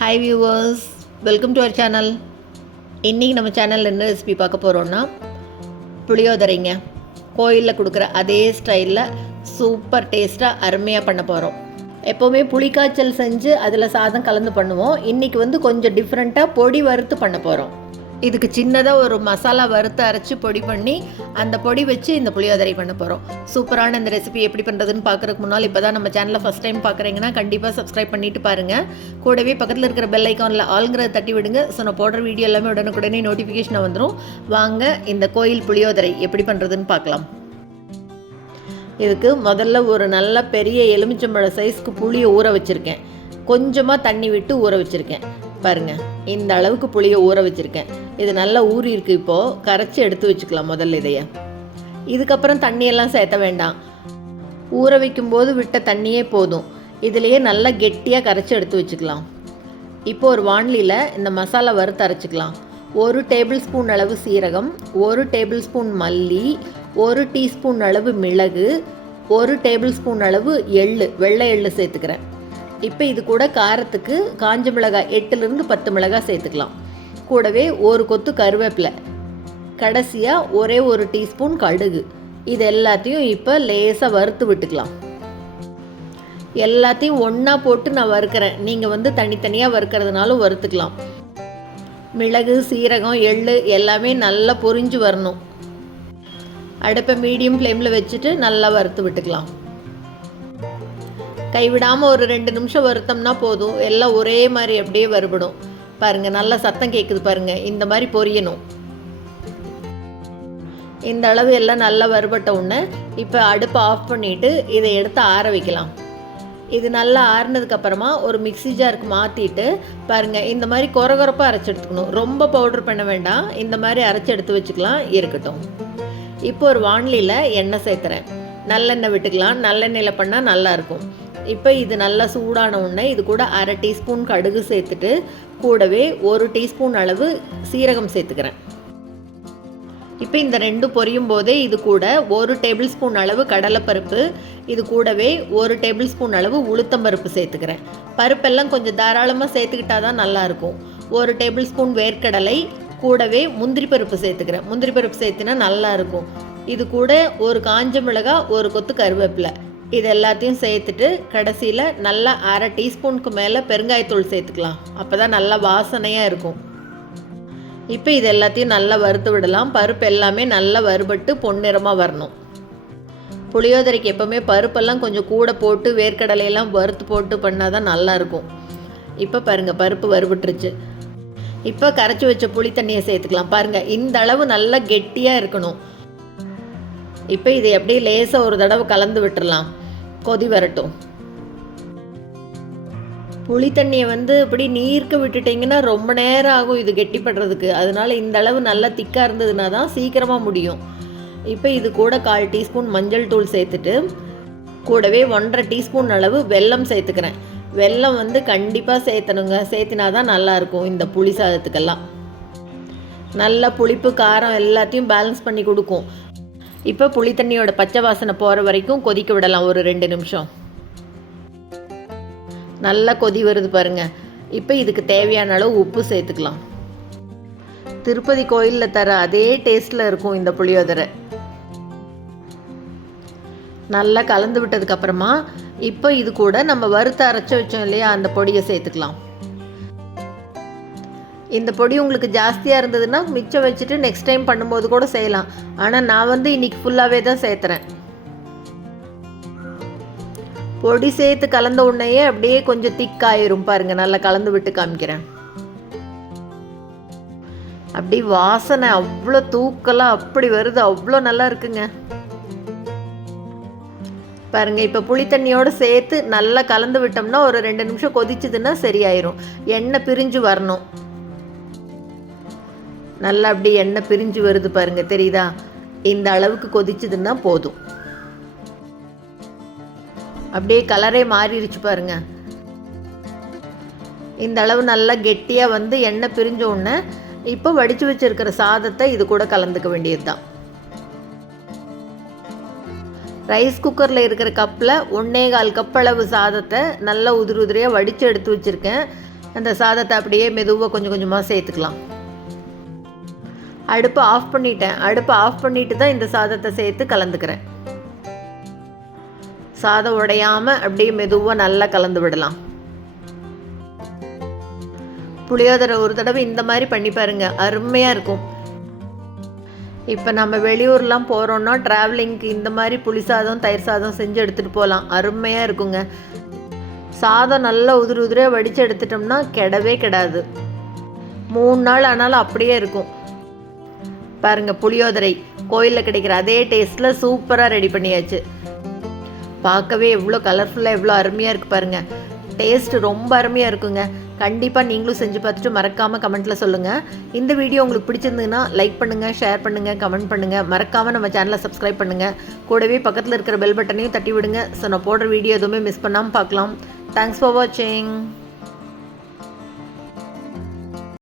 Hi viewers, welcome to our channel. இன்றைக்கி நம்ம சேனலில் என்ன ரெசிபி பார்க்க போகிறோன்னா புளியோதரைங்க. கோயிலில் கொடுக்குற அதே ஸ்டைலில் சூப்பர் டேஸ்ட்டாக அருமையாக பண்ண போகிறோம். எப்போவுமே புளிக்காய்ச்சல் செஞ்சு அதில் சாதம் கலந்து பண்ணுவோம். இன்றைக்கி கொஞ்சம் டிஃப்ரெண்ட்டாக பொடி வறுத்து பண்ண போகிறோம். இதுக்கு சின்னதாக ஒரு மசாலா வறுத்து அரைச்சி பொடி பண்ணி அந்த பொடி வச்சு இந்த புளியோதரை பண்ண போகிறோம். சூப்பரான இந்த ரெசிபி எப்படி பண்ணுறதுன்னு பார்க்குறதுக்கு முன்னால் இப்போ தான் நம்ம சேனலை ஃபஸ்ட் டைம் பார்க்குறீங்கன்னா கண்டிப்பாக சப்ஸ்கிரைப் பண்ணிவிட்டு பாருங்கள். கூடவே பக்கத்தில் இருக்கிற பெல் ஐக்கானில் ஆளுங்கிறத தட்டி விடுங்க. ஸோ நான் போடுற வீடியோ எல்லாமே உடனுக்குடனே நோட்டிஃபிகேஷனை வந்துடும். வாங்க இந்த கோயில் புளியோதரை எப்படி பண்ணுறதுன்னு பார்க்கலாம். இதுக்கு முதல்ல ஒரு நல்ல பெரிய எலுமிச்சம்பழ சைஸ்க்கு புளியை ஊற வச்சுருக்கேன். கொஞ்சமாக தண்ணி விட்டு ஊற வச்சுருக்கேன். பாருங்கள், இந்த அளவுக்கு புளியை ஊற வச்சுருக்கேன். இது நல்லா ஊறி இருக்குது. இப்போது கரைச்சி எடுத்து வச்சுக்கலாம் முதல்ல இதைய. இதுக்கப்புறம் தண்ணியெல்லாம் சேர்த்த வேண்டாம். ஊற வைக்கும்போது விட்ட தண்ணியே போதும். இதிலையே நல்லா கெட்டியாக கரைச்சி எடுத்து வச்சுக்கலாம். இப்போ ஒரு வாணலியில் இந்த மசாலா வறுத்து அரைச்சிக்கலாம். 1 டேபிள் ஸ்பூன் அளவு சீரகம், 1 டேபிள் ஸ்பூன் மல்லி, 1 டீஸ்பூன் அளவு மிளகு, 1 டேபிள் ஸ்பூன் அளவு எள்ளு, வெள்ளை எள்ளு சேர்த்துக்கிறேன். இப்போ இது கூட காரத்துக்கு காஞ்ச மிளகாய் 8லிருந்து 10 மிளகாய் சேர்த்துக்கலாம். கூடவே ஒரு கொத்து கருவேப்பிலை, கடைசியாக ஒரே 1 டீஸ்பூன் கடுகு. இது எல்லாத்தையும் இப்போ லேசாக வறுத்து விட்டுக்கலாம். எல்லாத்தையும் ஒன்றா போட்டு நான் வறுக்கிறேன். நீங்கள் தனித்தனியாக வறுக்கிறதுனாலும் வறுத்துக்கலாம். மிளகு, சீரகம், எள்ளு எல்லாமே நல்லா பொரிஞ்சு வரணும். அடுப்பை மீடியம் ஃப்ளேமில் வச்சுட்டு நல்லா வறுத்து விட்டுக்கலாம். கைவிடாமல் ஒரு 2 நிமிஷம் வறுத்தோம்னா போதும். எல்லாம் ஒரே மாதிரி அப்படியே வறுபடும். பாருங்கள், நல்லா சத்தம் கேட்குது பாருங்கள். இந்த மாதிரி பொரியணும். இந்த அளவு எல்லாம் நல்லா வறுபட்ட உடனே இப்போ அடுப்பை ஆஃப் பண்ணிவிட்டு இதை எடுத்து ஆற வைக்கலாம். இது நல்லா ஆறினதுக்கப்புறமா ஒரு மிக்ஸி ஜாருக்கு மாற்றிட்டு பாருங்கள், இந்த மாதிரி கொரகொரப்பாக அரைச்சி எடுத்துக்கணும். ரொம்ப பவுடர் பண்ண வேண்டாம். இந்த மாதிரி அரைச்சி எடுத்து வச்சுக்கலாம். இருக்கட்டும். இப்போ ஒரு வாணலியில் எண்ணெய் சேர்த்துறேன். நல்லெண்ணெய் விட்டுக்கலாம். நல்லெண்ணெயில் பண்ணால் நல்லாயிருக்கும். இப்போ இது நல்லா சூடான உடனே இது கூட 1/2 டீஸ்பூன் கடுகு சேர்த்துட்டு கூடவே 1 டீஸ்பூன் அளவு சீரகம் சேர்த்துக்கிறேன். இப்போ இந்த 2 பொரியும் போதே இது கூட 1 டேபிள் ஸ்பூன் அளவு கடலைப்பருப்பு, இது கூடவே 1 டேபிள் ஸ்பூன் அளவு உளுத்தம்பருப்பு சேர்த்துக்கிறேன். பருப்பெல்லாம் கொஞ்சம் தாராளமாக சேர்த்துக்கிட்டா தான் நல்லாயிருக்கும். 1 டேபிள் ஸ்பூன் வேர்க்கடலை, கூடவே முந்திரி பருப்பு சேர்த்துக்கிறேன். முந்திரி பருப்பு சேர்த்துனா நல்லாயிருக்கும். இது கூட ஒரு காஞ்ச மிளகாய், ஒரு கொத்து கருவேப்பிலை, இது எல்லாத்தையும் சேர்த்துட்டு கடைசியில் நல்லா 1/2 டீஸ்பூனுக்கு மேலே பெருங்காயத்தூள் சேர்த்துக்கலாம். அப்போ தான் நல்லா வாசனையாக இருக்கும். இப்போ இது எல்லாத்தையும் நல்லா வறுத்து விடலாம். பருப்பு எல்லாமே நல்லா வறுபட்டு பொன்னிறமாக வரணும். புளியோதரைக்கு எப்போவுமே பருப்பெல்லாம் கொஞ்சம் கூட போட்டு வேர்க்கடலையெல்லாம் வறுத்து போட்டு பண்ணால் தான் நல்லாயிருக்கும். இப்போ பாருங்கள், பருப்பு வறுபட்டுருச்சு. இப்போ கரைச்சி வச்ச புளி தண்ணியை சேர்த்துக்கலாம். பாருங்கள், இந்த அளவு நல்லா கெட்டியாக இருக்கணும். இப்போ இதை அப்படியே லேசாக ஒரு தடவை கலந்து விட்டுடலாம். கொதி வரட்டும். புளி தண்ணியை இப்படி நீர்க்க விட்டுட்டிங்கன்னா ரொம்ப நேரம் ஆகும் இது கெட்டிப்படுறதுக்கு. அதனால் இந்த அளவு நல்லா திக்காக இருந்ததுன்னா தான் சீக்கிரமாக முடியும். இப்போ இது கூட 1/4 டீஸ்பூன் மஞ்சள் தூள் சேர்த்துட்டு கூடவே 1/2 டீஸ்பூன் அளவு வெல்லம் சேர்த்துக்கிறேன். வெல்லம் கண்டிப்பாக சேர்த்தணுங்க. சேர்த்தினா தான் நல்லாயிருக்கும் இந்த புளி சாதத்துக்கெல்லாம். நல்ல புளிப்பு காரம் எல்லாத்தையும் பேலன்ஸ் பண்ணி கொடுக்கும். இப்போ புளி தண்ணியோட பச்சை வாசனை போகிற வரைக்கும் கொதிக்க விடலாம் ஒரு 2 நிமிஷம். நல்லா கொதி வருது பாருங்கள். இப்போ இதுக்கு தேவையான அளவு உப்பு சேர்த்துக்கலாம். திருப்பதி கோயிலில் தர அதே டேஸ்ட்டில் இருக்கும் இந்த புளியோதரை. நல்லா கலந்து விட்டதுக்கப்புறமா இப்போ இது கூட நம்ம வறுத்து அரைச்சி வச்சோம் இல்லையா, அந்த பொடியை சேர்த்துக்கலாம். இந்த பொடி உங்களுக்கு ஜாஸ்தியாக இருந்ததுன்னா மிச்சம் வச்சுட்டு நெக்ஸ்ட் டைம் பண்ணும்போது கூட செய்யலாம். ஆனால் நான் இன்றைக்கி ஃபுல்லாகவே தான் சேர்த்துறேன். பொடி சேர்த்து கலந்த உடனேயே அப்படியே கொஞ்சம் திக்காயிரும் பாருங்கள். நல்லா கலந்து விட்டு காமிக்கிறேன். அப்படி வாசனை அவ்வளோ தூக்கலாக அப்படி வருது. அவ்வளோ நல்லா இருக்குங்க பாருங்கள். இப்போ புளி தண்ணியோடு சேர்த்து நல்லா கலந்து விட்டோம்னா ஒரு 2 நிமிஷம் கொதிச்சுதுன்னா சரியாயிரும். எண்ணெய் பிரிஞ்சு வரணும். நல்லா அப்படி எண்ணெய் பிரிஞ்சு வருது பாருங்கள், தெரியுதா? இந்த அளவுக்கு கொதிச்சுதுன்னா போதும். அப்படியே கலரே மாறிடுச்சு பாருங்கள். இந்த அளவு நல்லா கெட்டியாக எண்ணெய் பிரிஞ்ச உடனே இப்போ வடித்து வச்சுருக்கிற சாதத்தை இது கூட கலந்துக்க வேண்டியது தான். ரைஸ் குக்கரில் இருக்கிற கப்பில் 1.25 கப் அளவு சாதத்தை நல்லா உதிரியாக வடித்து எடுத்து வச்சுருக்கேன். அந்த சாதத்தை அப்படியே மெதுவாக கொஞ்சம் கொஞ்சமாக சேர்த்துக்கலாம். அடுப்பை ஆஃப் பண்ணிட்டேன். அடுப்பை ஆஃப் பண்ணிட்டு தான் இந்த சாதத்தை சேர்த்து கலந்துக்கிறேன். சாதம் உடையாமல் அப்படியே மெதுவாக நல்லா கலந்து விடலாம். புளியோதரை ஒரு தடவை இந்த மாதிரி பண்ணி பாருங்க, அருமையாக இருக்கும். இப்போ நம்ம வெளியூர்லாம் போகிறோன்னா ட்ராவலிங்க்கு இந்த மாதிரி புளி சாதம் தயிர் சாதம் செஞ்சு எடுத்துகிட்டு போகலாம். அருமையாக இருக்குங்க. சாதம் நல்லா உதிரியாக வடித்து எடுத்துட்டோம்னா கெடவே கெடாது. 3 நாள் ஆனாலும் அப்படியே இருக்கும். பாருங்கள், புளியோதரை கோயிலில் கிடைக்கிற அதே டேஸ்ட்டில் சூப்பராக ரெடி பண்ணியாச்சு. பார்க்கவே எவ்வளோ கலர்ஃபுல்லாக எவ்வளோ அருமையாக இருக்குது பாருங்கள். டேஸ்ட்டு ரொம்ப அருமையாக இருக்குங்க. கண்டிப்பாக நீங்களும் செஞ்சு பார்த்துட்டு மறக்காமல் கமெண்ட்டில் சொல்லுங்கள். இந்த வீடியோ உங்களுக்கு பிடிச்சிருந்ததுன்னா லைக் பண்ணுங்கள், ஷேர் பண்ணுங்கள், கமெண்ட் பண்ணுங்கள். மறக்காமல் நம்ம சேனலை சப்ஸ்கிரைப் பண்ணுங்கள். கூடவே பக்கத்தில் இருக்கிற பெல் பட்டனையும் தட்டி விடுங்க. ஸோ நான் போடுற வீடியோ எதுவுமே மிஸ் பண்ணாமல் பார்க்கலாம். தேங்க்ஸ் ஃபார் வாட்சிங்.